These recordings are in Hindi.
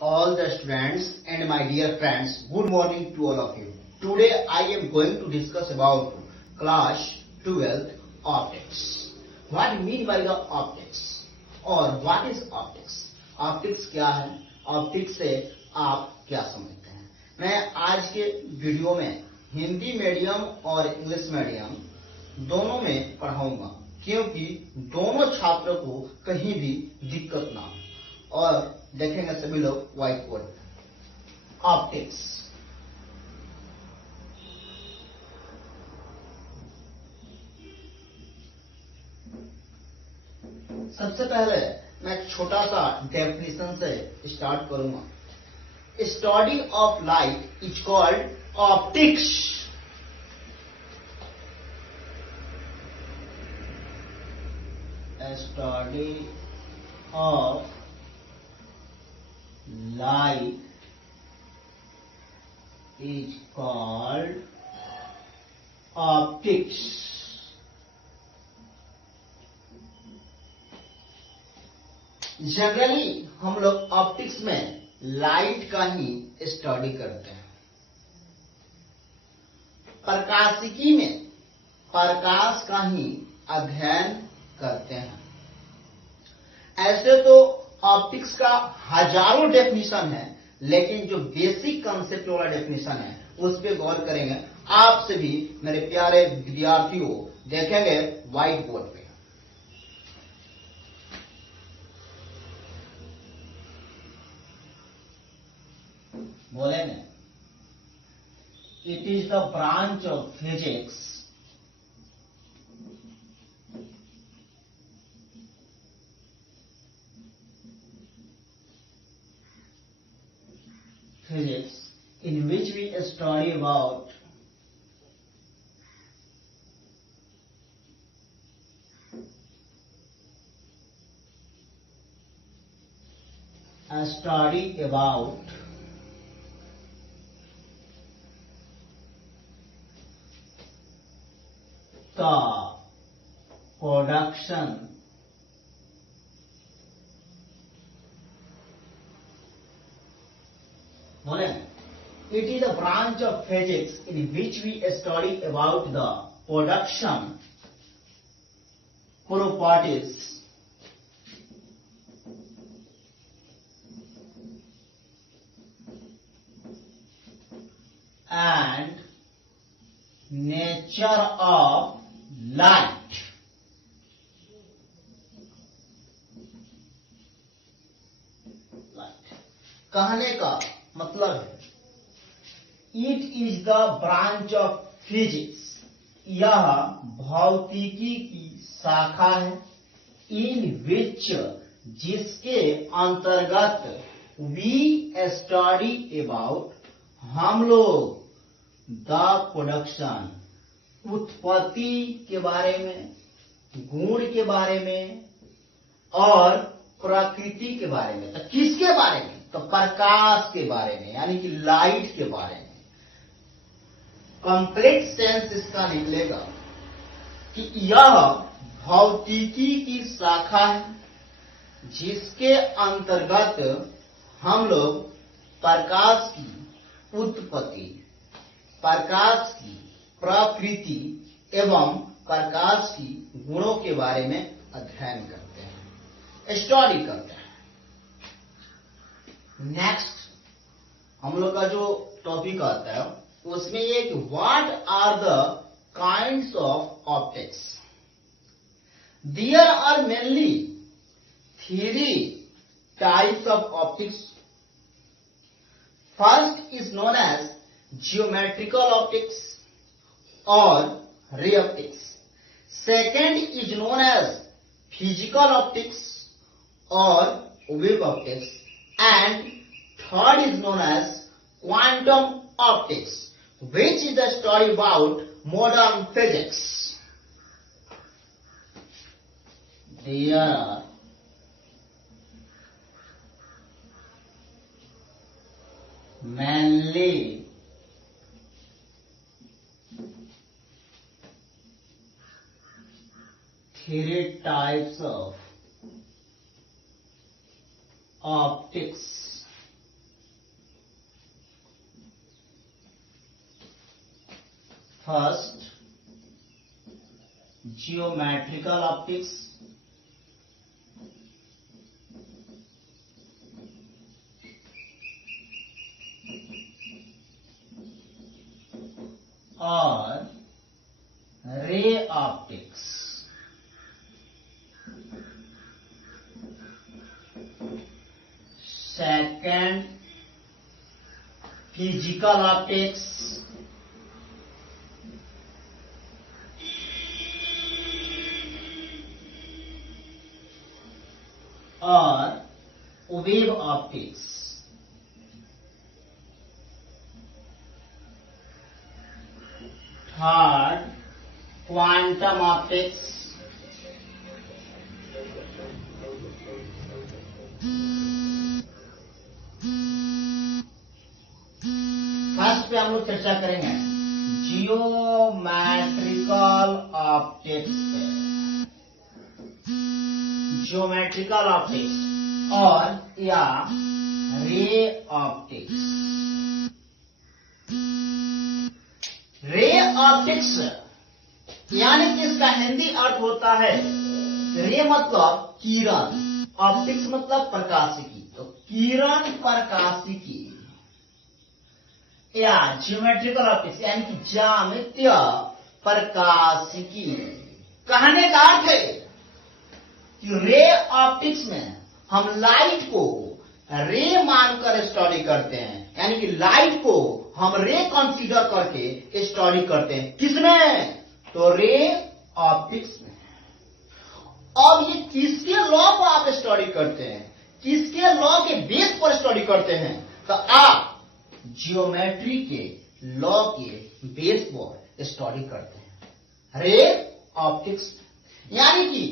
all the students and my dear friends, good morning to all of you. Today I am going to discuss about class 12th optics. What do you mean by the optics? और what is optics? Optics क्या है? Optics से आप क्या समझते हैं? मैं आज के वीडियो में हिंदी मीडियम और इंग्लिश मीडियम दोनों में पढ़ाऊंगा, क्योंकि दोनों छात्रों को कहीं भी दिक्कत ना हो। और देखेंगे सभी लोग व्हाइट बोर्ड। ऑप्टिक्स, सबसे पहले मैं छोटा सा डेफिनेशन से स्टार्ट करूंगा। Study of light is called optics. Study of light is called optics. Generally हम लोग ऑप्टिक्स में लाइट का ही स्टडी करते हैं। प्रकाशिकी में प्रकाश का ही अध्ययन करते हैं। ऐसे तो ऑप्टिक्स का हजारों डेफिनेशन है, लेकिन जो बेसिक कंसेप्ट वाला डेफिनेशन है उस पर गौर करेंगे। आप सभी मेरे प्यारे विद्यार्थियों देखेंगे व्हाइट बोर्ड पे। बोलेंगे, it is the branch of physics in which we study about the production it is a branch of physics in which we study about the production properties and nature of light. कहने का मतलब है it is the branch of physics, यह भौतिकी की शाखा है, इन विच जिसके अंतर्गत वी स्टडी अबाउट हम लोग द प्रोडक्शन उत्पत्ति के बारे में, गुण के बारे में और प्रकृति के बारे में। तो किसके बारे में? तो प्रकाश के बारे में, यानी कि लाइट के बारे में। कंप्लीट सेंस इसका निकलेगा कि यह भौतिकी की शाखा है जिसके अंतर्गत हम लोग प्रकाश की उत्पत्ति, प्रकाश की प्रकृति एवं प्रकाश की गुणों के बारे में अध्ययन करते हैं, स्टडी करते हैं। नेक्स्ट हम लोग का जो टॉपिक आता है उसमें एक what are the kinds of optics. There are mainly 3 types of optics. First is known as geometrical optics और ray optics. Second is known as physical optics और wave optics. And third is known as quantum optics, which is the study about modern physics. There are mainly 3 types of optics. First geometrical optics, और ray optics. Second physical optics, और wave optics. Third quantum optics. First पे हम लोग चर्चा करेंगे जियोमेट्रिकल ऑप्टिक्स पे, जियोमेट्रिकल ऑप्टिक्स और या रे ऑप्टिक्स। रे ऑप्टिक्स यानी कि इसका हिंदी अर्थ होता है, रे मतलब किरण, ऑप्टिक्स मतलब प्रकाशिकी, तो किरण प्रकाशिकी या ज्योमेट्रिकल ऑप्टिक्स यानी कि ज्यामितीय प्रकाशिकी। कहने का अर्थ है कि रे ऑप्टिक्स में हम लाइट को रे मानकर स्टडी करते हैं, यानी कि लाइट को हम रे कंसीडर करके स्टडी करते हैं। किसमें? तो रे ऑप्टिक्स में। अब ये किसके लॉ को आप स्टडी करते हैं, किसके लॉ के बेस पर स्टडी करते हैं? तो आप जियोमेट्री के लॉ के बेस पर स्टडी करते हैं, रे ऑप्टिक्स। यानी कि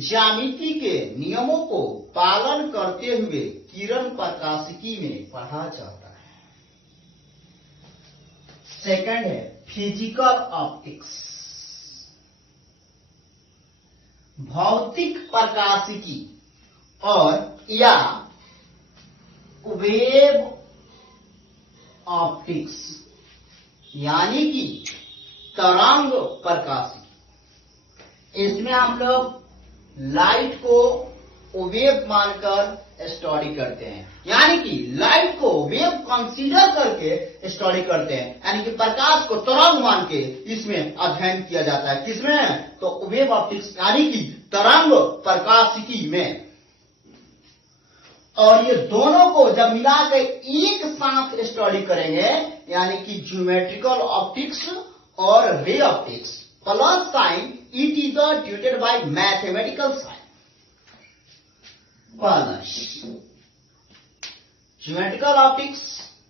ज्यामिति के नियमों को पालन करते हुए किरण प्रकाशिकी में पढ़ा जाता है। सेकंड है फिजिकल ऑप्टिक्स, भौतिक प्रकाशिकी और या वेव ऑप्टिक्स यानी कि तरंग प्रकाशिकी। इसमें हम लोग लाइट को वेव मानकर स्टडी करते हैं, यानी कि लाइट को वेव कंसीडर करके स्टडी करते हैं, यानी कि प्रकाश को तरंग मान के इसमें अध्ययन किया जाता है। किसमें? तो वेव ऑप्टिक्स यानी कि तरंग प्रकाशिकी में। और ये दोनों को जब मिलाकर एक साथ स्टडी करेंगे, यानी कि ज्योमेट्रिकल ऑप्टिक्स और ray optics plus sign it is tuted by mathematical sign plus geometrical optics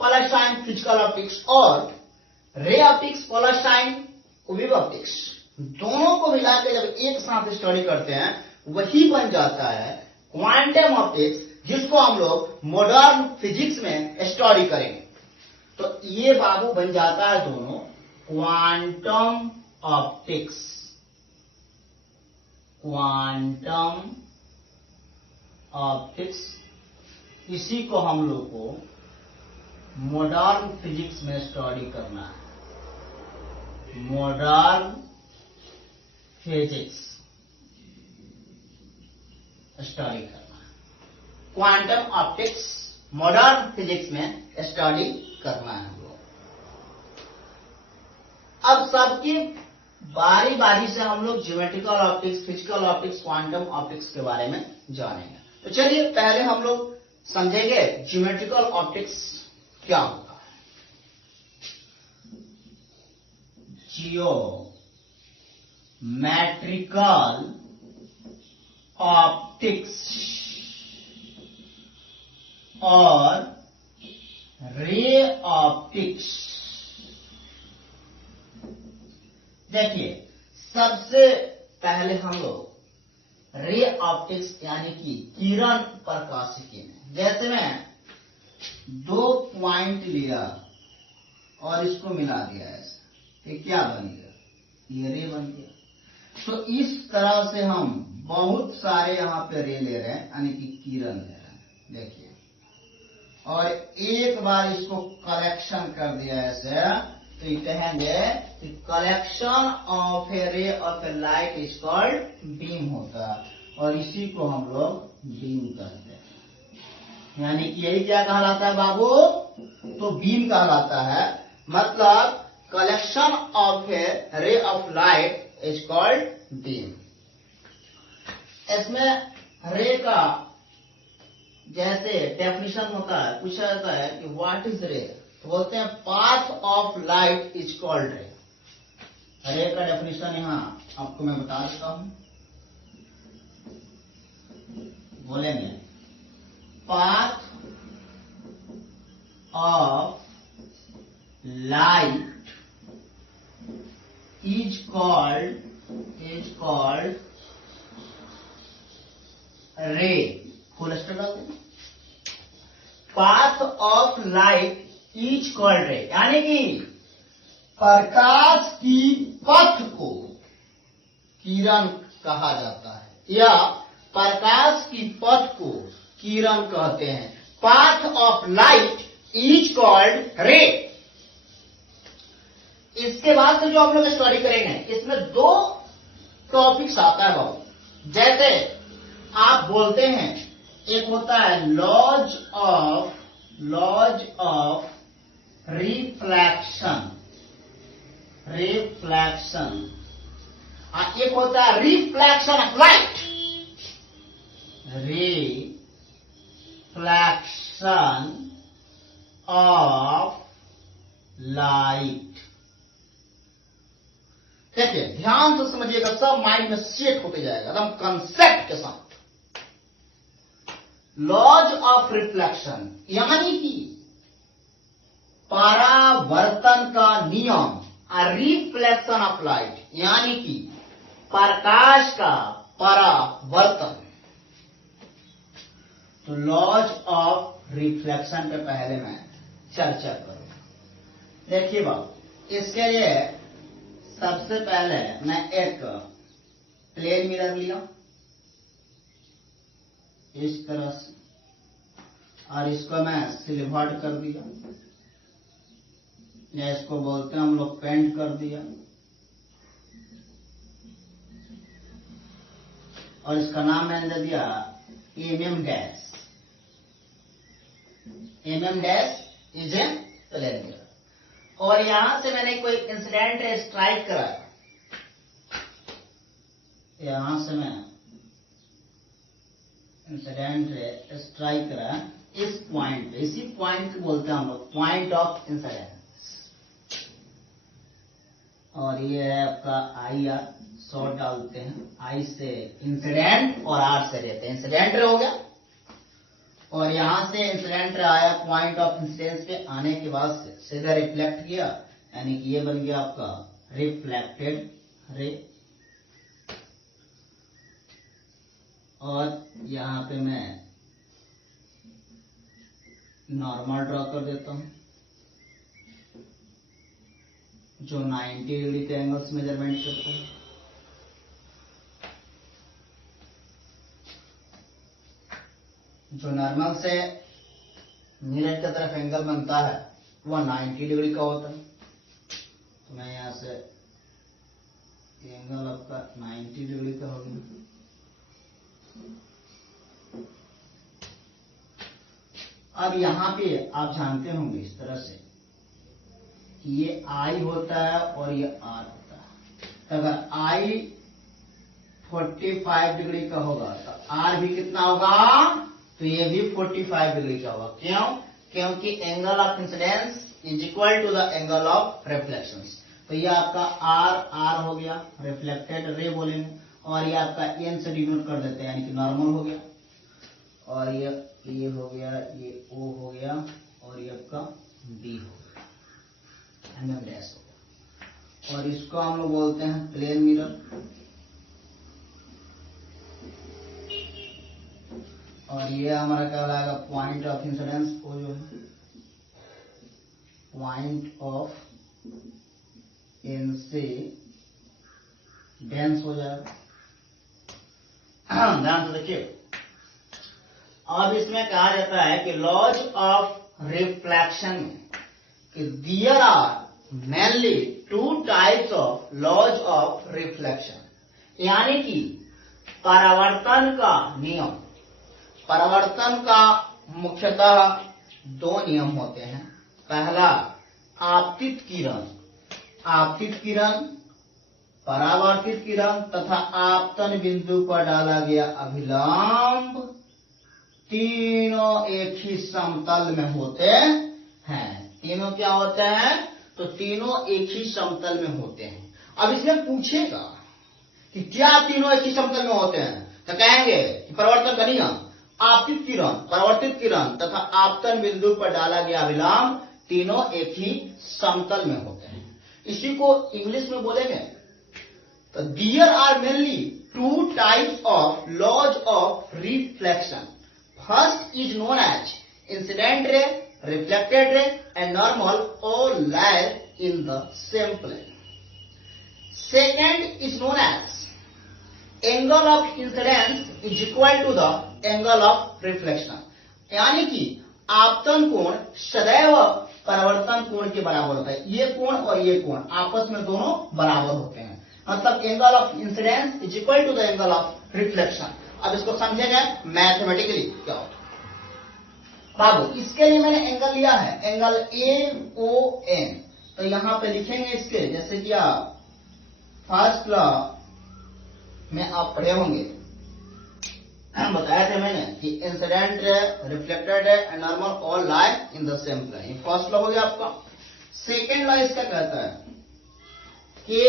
plus sign physical optics और ray optics plus sign wave optics, दोनों को मिलाकर जब एक साथ स्टडी करते हैं वही बन जाता है क्वांटम ऑप्टिक्स, जिसको हम लोग मॉडर्न फिजिक्स में स्टडी करेंगे। तो ये बाबू बन जाता है दोनों क्वांटम ऑप्टिक्स, क्वांटम ऑप्टिक्स। इसी को हम लोग को मॉडर्न फिजिक्स में स्टडी करना है, मॉडर्न फिजिक्स स्टडी करना, क्वांटम ऑप्टिक्स मॉडर्न फिजिक्स में स्टडी करना है हम लोग। अब सबकी बारी बारी से हम लोग geometrical optics, physical optics, quantum optics के बारे में जानेंगे। तो चलिए पहले हम लोग समझेंगे ज्योमेट्रिकल ऑप्टिक्स क्या होता है। जियोमेट्रिकल ऑप्टिक्स और रे ऑप्टिक्स। देखिए सबसे पहले हम लोग रे ऑप्टिक्स यानी कि किरण प्रकाशिकी में, जैसे मैं दो पॉइंट लिया और इसको मिला दिया ऐसे, ये क्या बन गया? ये रे बन गया। तो इस तरह से हम बहुत सारे यहाँ पे रे ले रहे हैं, यानी कि किरण ले रहे हैं। देखिए, और एक बार इसको कलेक्शन कर दिया ऐसे, तो ये कहेंगे collection of A ray of A light is called beam होता है, और इसी को हम लोग बीम कहते हैं। यानी कि यही क्या कहलाता है बाबू, तो बीम कहलाता है। मतलब collection of A ray of light is called beam. इसमें रे का जैसे डेफिनेशन होता है, पूछा जाता है कि व्हाट इज रे, तो बोलते हैं path of light is called रे। रे का डेफिनेशन यहाँ आपको मैं बता देता हूं, बोलेंगे path of light is called रे। फुल स्टॉप डाल दें। Path of light is called रे, यानी कि प्रकाश की पथ को किरण कहा जाता है, या प्रकाश की पथ को किरण कहते हैं। Path of light is called रे। इसके बाद से जो आप लोग स्टडी करेंगे, इसमें दो टॉपिक्स आता है बाबू। जैसे आप बोलते हैं, एक होता है लॉज ऑफ रिफ्लैक्शन, और एक होता है रिफ्लैक्शन ऑफ लाइट, देखिए ध्यान से समझिएगा, सब माइंड में सेट होते जाएगा एकदम कंसेप्ट के साथ। लॉज ऑफ रिफ्लेक्शन यानी कि परावर्तन का नियम, और रिफ्लेक्शन ऑफ लाइट यानी कि प्रकाश का परावर्तन। तो लॉज ऑफ रिफ्लेक्शन पे पहले मैं चर्चा करूंगा। देखिए बाबू, इसके लिए सबसे पहले मैं एक प्लेन मिरर लिया इस तरह से, और इसको मैं सिल्वर्ड कर दिया, या इसको बोलते हैं हम लोग पेंट कर दिया, और इसका नाम मैंने दे दिया MM dash. MM dash is a plane mirror. और यहां से मैंने कोई इंसिडेंट स्ट्राइक कराया, यहां से मैं इंसिडेंट स्ट्राइक कराया इस पॉइंट पे, इसी पॉइंट को बोलते हैं हम लोग पॉइंट ऑफ इंसिडेंस। और ये है आपका आई आर, शॉर्ट डालते हैं, आई से इंसिडेंट और आर से रहते हैं। इंसिडेंट हो गया, और यहां से इंसिडेंट आया पॉइंट ऑफ इंसिडेंस पे आने के बाद से सीधा रिफ्लेक्ट किया, यानी कि ये बन गया आपका रिफ्लेक्टेड रे। और यहां पे मैं नॉर्मल ड्रॉ कर देता हूं, जो 90 डिग्री के एंगल्स मेजरमेंट करता है। जो नॉर्मल से मिरर की तरफ एंगल बनता है वह 90 डिग्री का होता है। तो मैं यहां से एंगल आपका 90 डिग्री का हो गया। अब यहां पे आप जानते होंगे इस तरह से कि ये आई होता है और ये आर होता है। तो अगर आई 45 डिग्री का होगा तो आर भी कितना होगा, तो ये भी 45 डिग्री का होगा। क्यों? क्योंकि angle of incidence is equal to the angle of reflection. तो ये आपका आर हो गया, रिफ्लेक्टेड रे बोलेंगे, और ये आपका एन से डिनोट कर देते हैं, यानी कि नॉर्मल हो गया, और ये हो गया, ये ओ हो गया, और ये आपका बी हो गया, एमएम डैश हो गया। और इसको हम लोग बोलते हैं प्लेन मिरर। और ये हमारा क्या लाएगा, पॉइंट ऑफ इंसिडेंस को जो है पॉइंट ऑफ इंसिडेंस हो जाएगा। ध्यान से देखिए, अब इसमें कहा जाता है कि लॉज ऑफ रिफ्लेक्शन कि there are mainly two types of laws of reflection, यानी कि परावर्तन का नियम, परावर्तन का मुख्यतः दो नियम होते हैं। पहला आपतित किरण, आपतित किरण, परावर्तित किरण तथा आपतन बिंदु पर डाला गया अभिलंब, तीनों एक ही समतल में होते हैं। तीनों क्या होते हैं? तो तीनों एक ही समतल में होते हैं। अब इसमें पूछेगा कि क्या तीनों एक ही समतल में होते हैं, तो कहेंगे कि परिवर्तन का नियम, आपतित किरण, परावर्तित किरण तथा आपतन बिंदु पर डाला गया अभिलंब तीनों एक ही समतल में होते हैं। इसी को इंग्लिश में बोलेंगे तो there are mainly two types of laws of reflection. First is known as incident ray, reflected ray and normal all lie in the same plane. Second is known as angle of incidence is equal to the angle of reflection, यानी कि आपतन कोण सदैव परावर्तन कोण के बराबर होता है। ये कोण और ये कोण आपस में दोनों बराबर होते हैं, मतलब angle of incidence is equal to the angle of reflection. अब इसको समझेंगे मैथमेटिकली क्या होता है। बाबू इसके लिए मैंने एंगल लिया है, एंगल AON, तो यहां पे लिखेंगे इसके, जैसे कि आप फर्स्ट लॉ में आप पढ़े होंगे, बताया था मैंने कि incident ray, reflected ray and normal all lie in the same plane. First law हो गया आपका। सेकेंड लॉ इसका कहता है कि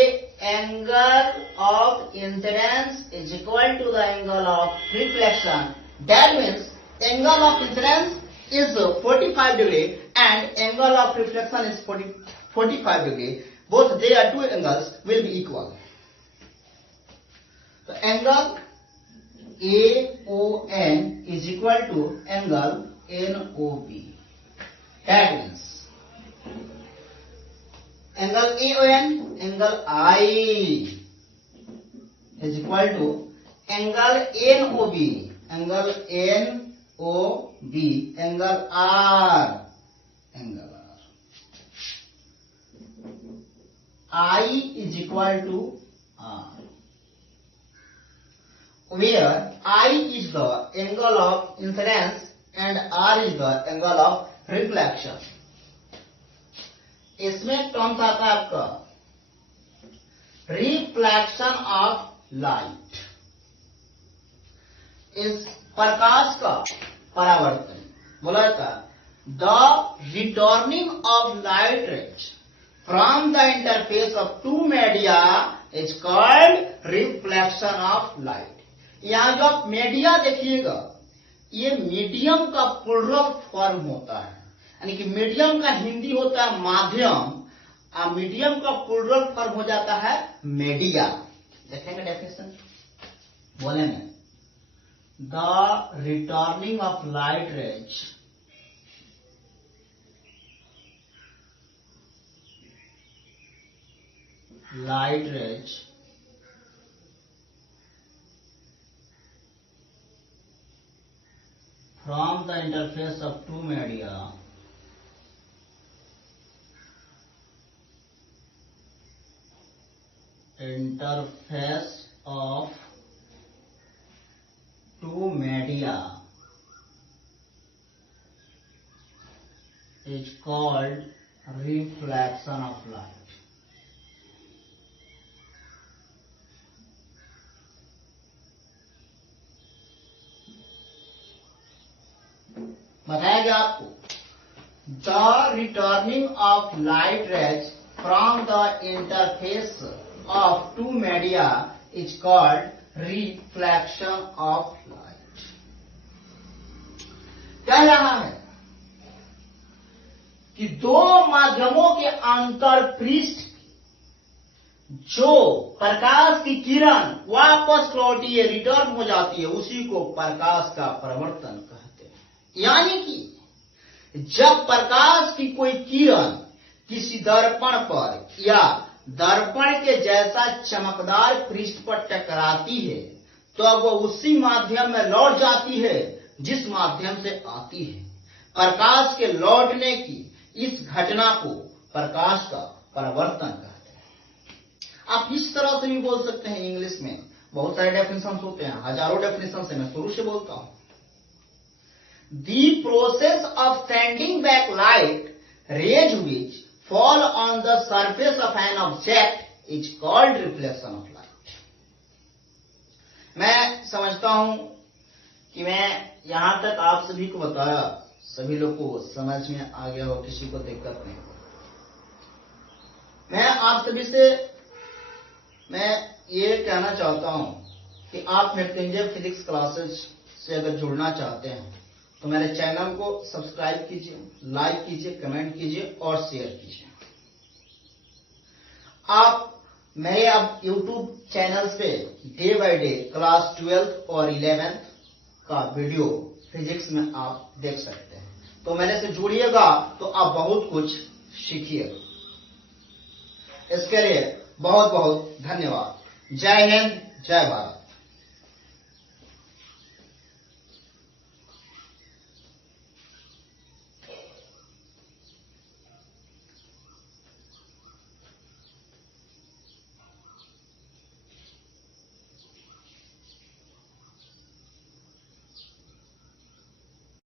angle of incidence is equal to the angle of reflection. That means angle of incidence is 45 degree and angle of reflection is 45 degree. Both their two angles will be equal. So angle AON is equal to angle NOB. That means angle AON, angle I is equal to angle NOB, angle NOB, angle R, angle R. I is equal to R, where I is the angle of incidence and R is the angle of reflection. इसमें टर्म्स आता है आपका रिफ्लेक्शन ऑफ लाइट, इस प्रकाश का परावर्तन बोला था। The returning of light rays from the interface of two media is called reflection of light. यहां जो आप मीडिया देखिएगा, ये मीडियम का प्लूरल फॉर्म होता है, यानी कि मीडियम का हिंदी होता है माध्यम, मीडियम का प्लूरल फॉर्म हो जाता है मीडिया। देखेंगे डेफिनेशन, बोलेंगे the returning of light rays from the interface of two media is called reflection of light. बताया गया आपको, the returning of light rays from the interface of two media is called reflection of light. कह रहा है कि दो माध्यमों के अंतर पृष्ठ जो प्रकाश की किरण वापस लौटी है, रिटर्न हो जाती है, उसी को प्रकाश का परावर्तन कहते हैं। यानी कि जब प्रकाश की कोई किरण किसी दर्पण पर या दर्पण के जैसा चमकदार पृष्ठ पर टकराती है, तो अब वो उसी माध्यम में लौट जाती है जिस माध्यम से आती है। प्रकाश के लौटने की इस घटना को प्रकाश का परावर्तन कहते हैं। आप इस तरह से भी बोल सकते हैं। इंग्लिश में बहुत सारे डेफिनेशन होते हैं, हजारों डेफिनेशन से मैं शुरू से बोलता हूं। The process of sending back light rays which fall on the surface of an object is called reflection of light. मैं समझता हूं कि मैं यहां तक आप सभी को बताया, सभी लोग को समझ में आ गया हो, किसी को दिक्कत नहीं। मैं आप सभी से मैं ये कहना चाहता हूं कि आप मैकेंजर फिजिक्स क्लासेस से अगर जुड़ना चाहते हैं तो मेरे चैनल को सब्सक्राइब कीजिए, लाइक कीजिए, कमेंट कीजिए और शेयर कीजिए। आप मेरे अब YouTube चैनल पे day by day class 12th और 11th का वीडियो फिजिक्स में आप देख सकते हैं। तो मेरे से जुड़िएगा तो आप बहुत कुछ सीखिएगा। इसके लिए बहुत बहुत धन्यवाद। जय हिंद, जय भारत।